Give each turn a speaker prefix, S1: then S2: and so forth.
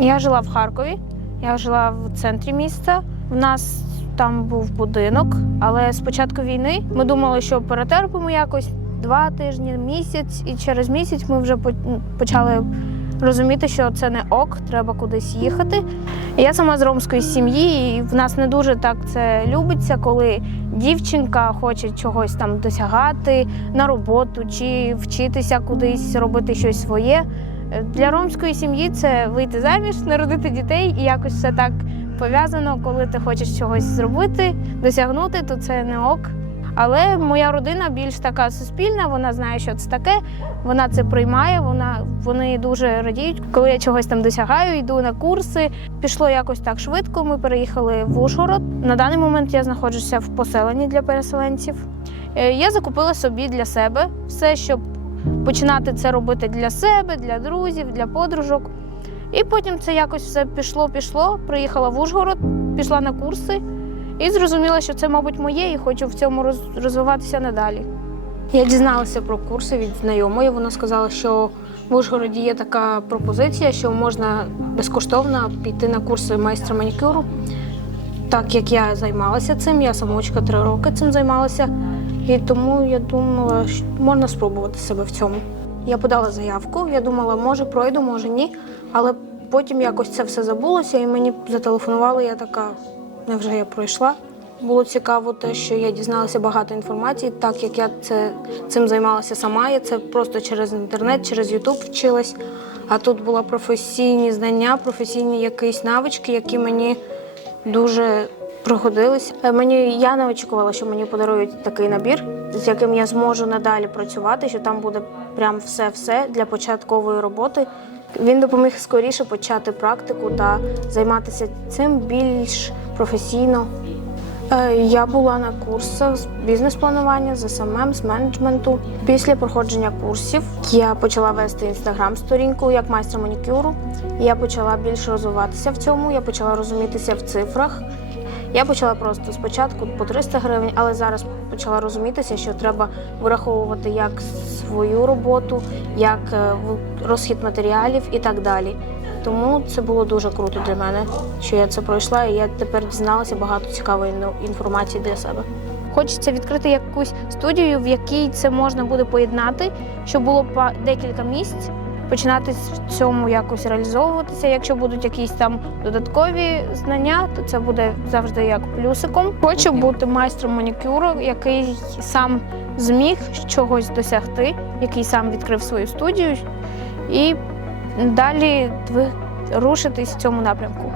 S1: Я жила в Харкові, я жила в центрі міста. У нас там був будинок, але з початку війни ми думали, що перетерпимо якось два тижні, місяць, і через місяць ми вже почали розуміти, що це не ок, треба кудись їхати. Я сама з ромської сім'ї, і в нас не дуже так це любиться, коли дівчинка хоче чогось там досягати на роботу чи вчитися кудись робити щось своє. Для ромської сім'ї це вийти заміж, народити дітей і якось все так пов'язано, коли ти хочеш чогось зробити, досягнути, то це не ок. Але моя родина більш така суспільна, вона знає, що це таке, вона це приймає, вона, вони дуже радіють, коли я чогось там досягаю, йду на курси. Пішло якось так швидко. Ми переїхали в Ужгород. На даний момент я знаходжуся в поселенні для переселенців. Е, Я закупила собі для себе все, щоб починати це робити для себе, для друзів, для подружок. І потім це якось все пішло, пішло. Приїхала в Ужгород, пішла на курси і зрозуміла, що це, мабуть, моє, і хочу в цьому розвиватися надалі. Я дізналася про курси від знайомої. Вона сказала, що в Ужгороді є така пропозиція, що можна безкоштовно піти на курси майстра манікюру. Так як я займалася цим, я самочка три роки цим займалася, і тому я думала, що можна спробувати себе в цьому. Я подала заявку, я думала, може пройду, може ні. Але потім якось це все забулося, і мені зателефонували. Я така, невже я пройшла? Було цікаво те, що я дізналася багато інформації, так як я це, цим займалася сама. Я це просто через інтернет, через Ютуб вчилась. А тут були професійні знання, професійні якісь навички, які мені дуже пригодились. Е, Мені я не очікувала, що мені подарують такий набір, з яким я зможу надалі працювати, що там буде прям все-все для початкової роботи. Він допоміг скоріше почати практику та займатися цим більш професійно. Е, Я була на курсах з бізнес-планування, з СММ, з менеджменту. Після проходження курсів я почала вести інстаграм-сторінку як майстер манікюру. Я почала більше розвиватися в цьому, я почала розумітися в цифрах. Я почала просто спочатку по 300 гривень, але зараз почала розумітися, що треба вираховувати як свою роботу, як е, розхід матеріалів і так далі. Тому це було дуже круто для мене, що я це пройшла, і я тепер дізналася багато цікавої ну, інформації для себе. Хочеться відкрити якусь студію, в якій це можна буде поєднати, щоб було декілька місць, починати в цьому якось реалізовуватися. Якщо будуть якісь там додаткові знання, то це буде завжди як плюсиком. Хочу бути майстром манікюру, який сам зміг чогось досягти, який сам відкрив свою студію і далі рушитись в цьому напрямку.